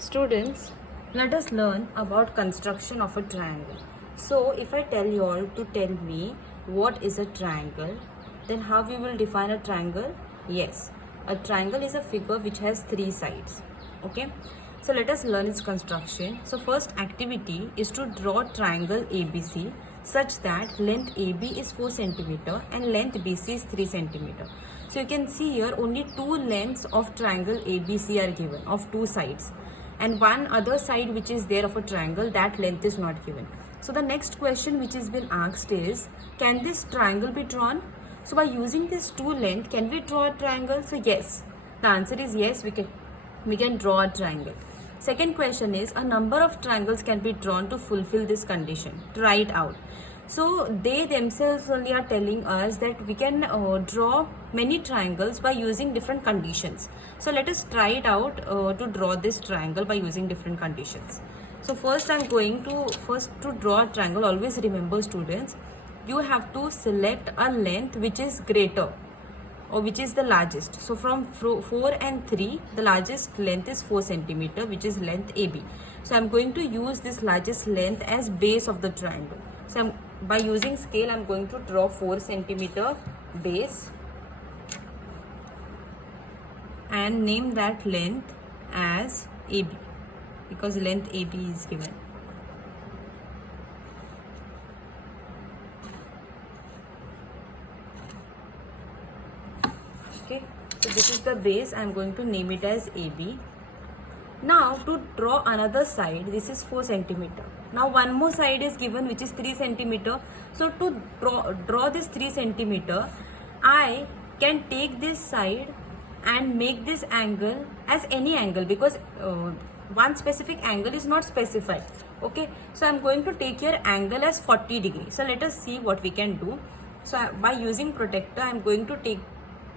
Students, let us learn about construction of a triangle. So, if I tell you all to tell me what is a triangle, then how we will define a triangle? Yes, a triangle is a figure which has three sides. Okay, so let us learn its construction. So, first activity is to draw triangle ABC such that length AB is 4 centimeter and length BC is 3 centimeter. So, you can see here only two lengths of triangle ABC are given of two sides, and one other side which is there of a triangle, that length is not given. So the next question which is been asked is, can this triangle be drawn? So by using this two length, can we draw a triangle? So yes, the answer is yes, we can draw a triangle. Second question is, a number of triangles can be drawn to fulfill this condition. Try it out. So they themselves only are telling us that we can draw many triangles by using different conditions. So let us try it out to draw this triangle by using different conditions. So first to draw a triangle, always remember students, you have to select a length which is greater or which is the largest. So from 4 and 3, the largest length is 4 centimeter, which is length AB. So I'm going to use this largest length as base of the triangle. So by using scale, I'm going to draw 4 centimeter base and name that length as AB because length AB is given. Okay, so this is the base. I'm going to name it as AB. Now to draw another side, this is 4 centimeter. Now one more side is given which is 3 centimeter. So to draw this 3 centimeter, I can take this side and make this angle as any angle because one specific angle is not specified. Okay, so I'm going to take your angle as 40 degrees. So let us see what we can do. So by using protractor, I'm going to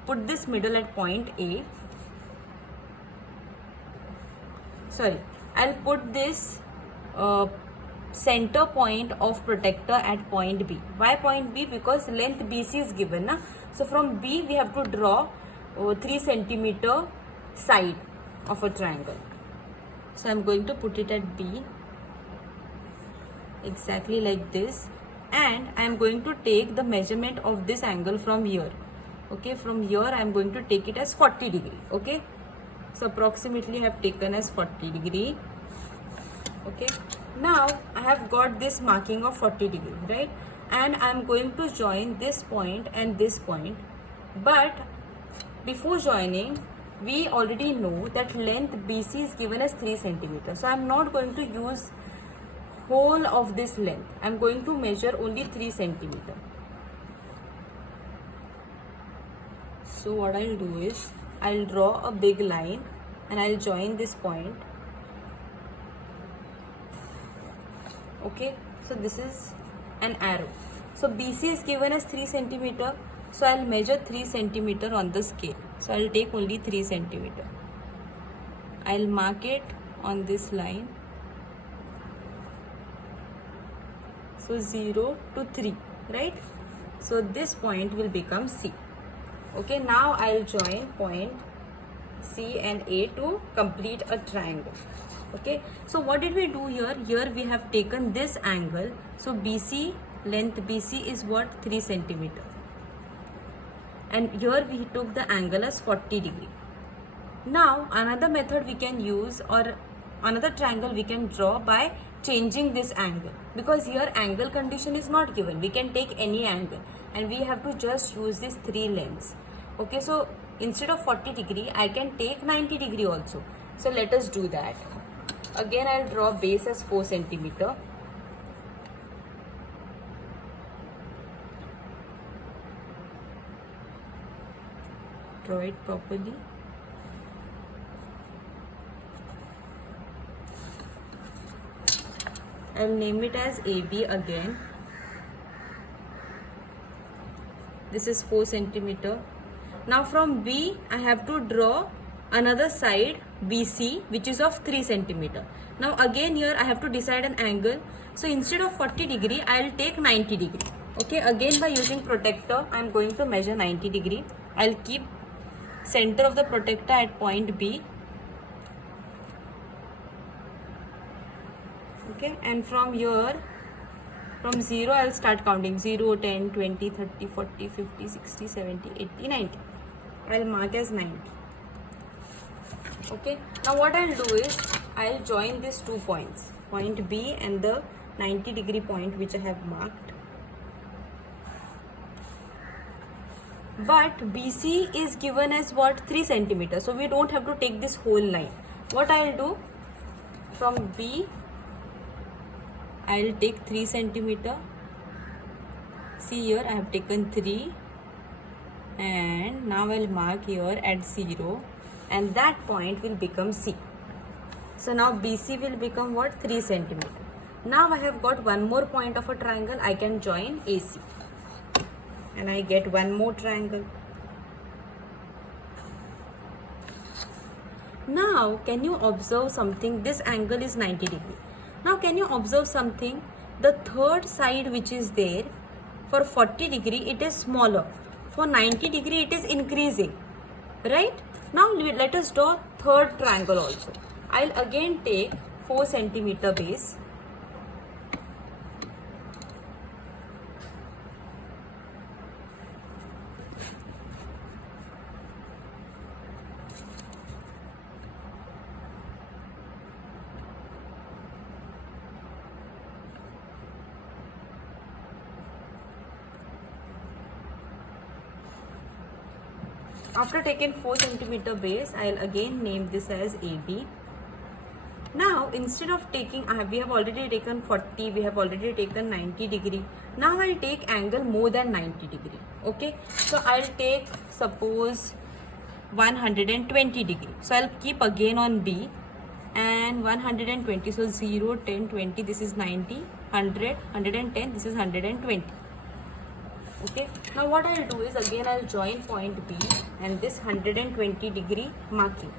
put this middle at point A. I'll put this center point of protractor at point B. Why point B? Because length BC is given. Na? So from B we have to draw 3 centimeter side of a triangle. So I'm going to put it at B exactly like this, and I'm going to take the measurement of this angle from here. Okay, from here I'm going to take it as 40 degree. Okay, so approximately I have taken as 40 degree. Okay, now I have got this marking of 40 degree, right? And I'm going to join this point and this point. But before joining, we already know that length BC is given as 3 centimeter. So I'm not going to use whole of this length. I'm going to measure only 3 centimeter. So what I'll do is, I'll draw a big line and I'll join this point. Okay, so this is an arrow. So BC is given as 3 centimeter. So I'll measure 3 centimeter on the scale. So I'll take only 3 centimeter. I'll mark it on this line. So 0 to 3, right? So this point will become C. Okay, now I'll join point C and A to complete a triangle. Okay, so what did we do here? Here we have taken this angle. So BC, length BC is what? 3 centimeter. And here we took the angle as 40 degree. Now another method we can use, or another triangle we can draw by changing this angle, because here angle condition is not given. We can take any angle and we have to just use these three lengths. Okay, so instead of 40 degree I can take 90 degree also. So let us do that. Again I'll draw base as 4 centimeter. Draw it properly. I'll name it as AB again. This is 4 centimeter. Now from B I have to draw another side BC which is of 3 centimeter. Now again here I have to decide an angle. So instead of 40 degree I'll take 90 degree. Okay, again by using protractor I'm going to measure 90 degree. I'll keep center of the protractor at point B Okay, and from here, from 0 I'll start counting 0, 10, 20, 30, 40, 50, 60, 70, 80, 90. I'll mark as 90. Okay, now what I'll do is I'll join these 2 points, point B and the 90-degree point which I have marked. But BC is given as what? 3 centimeters. So we don't have to take this whole line. What I'll do, from B I'll take 3 centimeter. See here I have taken 3, and now I'll mark here at 0, and that point will become C. So now BC will become what? 3 centimeter. Now I have got one more point of a triangle. I can join AC, and I get one more triangle. Now can you observe something? This angle is 90 degree. Now can you observe something? The third side which is there, for 40 degree it is smaller, for 90 degree it is increasing, right? Now let us draw third triangle also. I'll again take 4 centimeter base. After taking 4 centimeter base, I'll again name this as AB. Now instead of taking, we have already taken 40, we have already taken 90 degree. Now I'll take angle more than 90 degree. Okay, so I'll take suppose 120 degree. So I'll keep again on B and 120. So 0, 10, 20, this is 90, 100, 110, this is 120. Okay, now what I'll do is again I'll join point B and this 120 degree marking.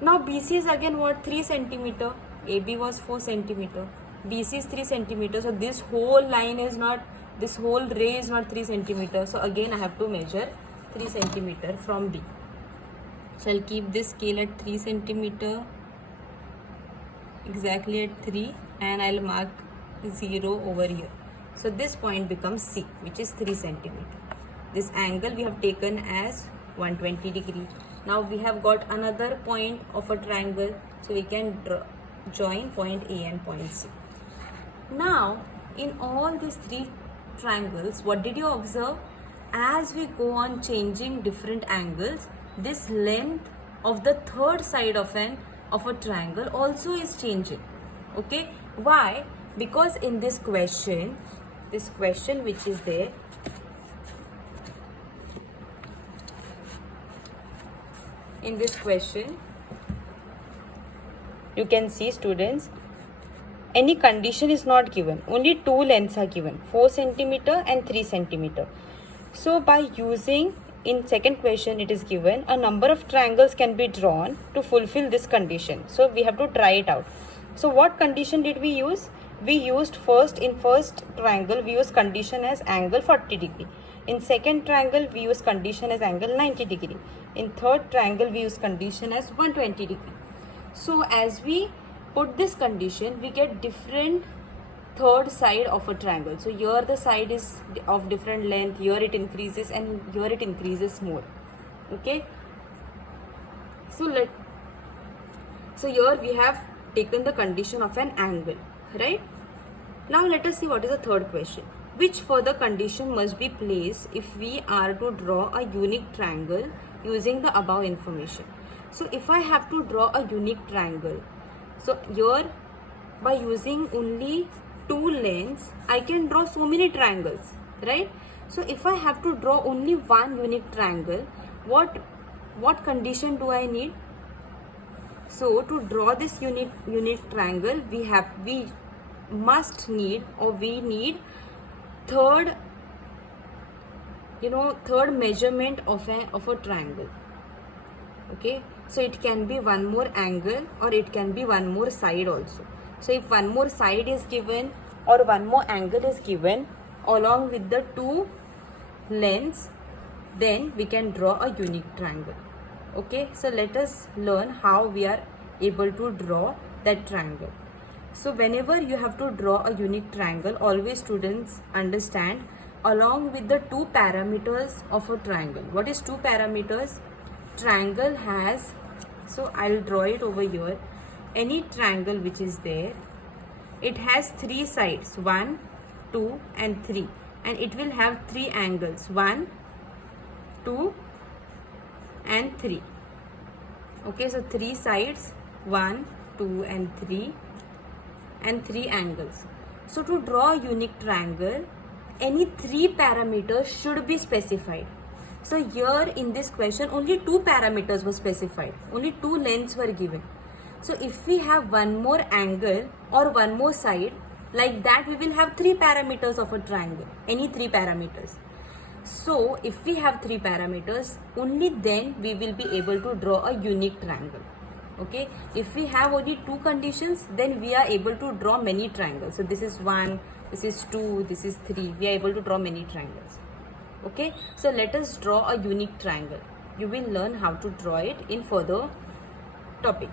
Now BC is again what? 3 centimeter. AB was 4 centimeter. BC is 3 centimeter. So this whole line is not, this whole ray is not 3 centimeter. So again I have to measure 3 centimeter from B. So I'll keep this scale at 3 centimeter. Exactly at 3, and I'll mark 0 over here. So this point becomes C, which is 3 centimeter. This angle we have taken as 120 degree. Now we have got another point of a triangle, so we can join point A and point C. Now in all these 3 triangles, what did you observe? As we go on changing different angles, this length of the third side of a triangle also is changing. Okay, why? Because in this question which is there, in this question you can see, students, any condition is not given, only 2 lengths are given, 4 centimeter and 3 centimeter. So by using, in second question it is given a number of triangles can be drawn to fulfill this condition. So we have to try it out. So what condition did we use? We used in first triangle we used condition as angle 40 degree. In second triangle we use condition as angle 90 degree. In third triangle we use condition as 120 degree. So as we put this condition, we get different third side of a triangle. So here the side is of different length, here it increases and here it increases more. Okay, so here we have taken the condition of an angle, right? Now let us see what is the third question. Which further condition must be placed if we are to draw a unique triangle using the above information? So if I have to draw a unique triangle, so here by using only 2 lengths I can draw so many triangles, right? So if I have to draw only one unique triangle, what condition do I need? So to draw this unique triangle, we need third measurement of a triangle. Okay, so it can be one more angle or it can be one more side also. So if one more side is given or one more angle is given along with the 2 lengths, then we can draw a unique triangle. Okay, so let us learn how we are able to draw that triangle. So whenever you have to draw a unique triangle, always students understand along with the two parameters of a triangle. What is two parameters? Triangle has, so I'll draw it over here. Any triangle which is there, it has three sides, 1, 2 and 3, and it will have three angles, 1, 2 and 3. Okay, so three sides, 1, 2 and 3, and three angles. So to draw a unique triangle, any three parameters should be specified. So here in this question only two parameters were specified, only two lengths were given. So if we have one more angle or one more side, like that we will have three parameters of a triangle, any three parameters. So if we have three parameters, only then we will be able to draw a unique triangle. Okay, if we have only two conditions, then we are able to draw many triangles. So this is 1, this is 2, this is 3. We are able to draw many triangles. Okay, so let us draw a unique triangle. You will learn how to draw it in further topic.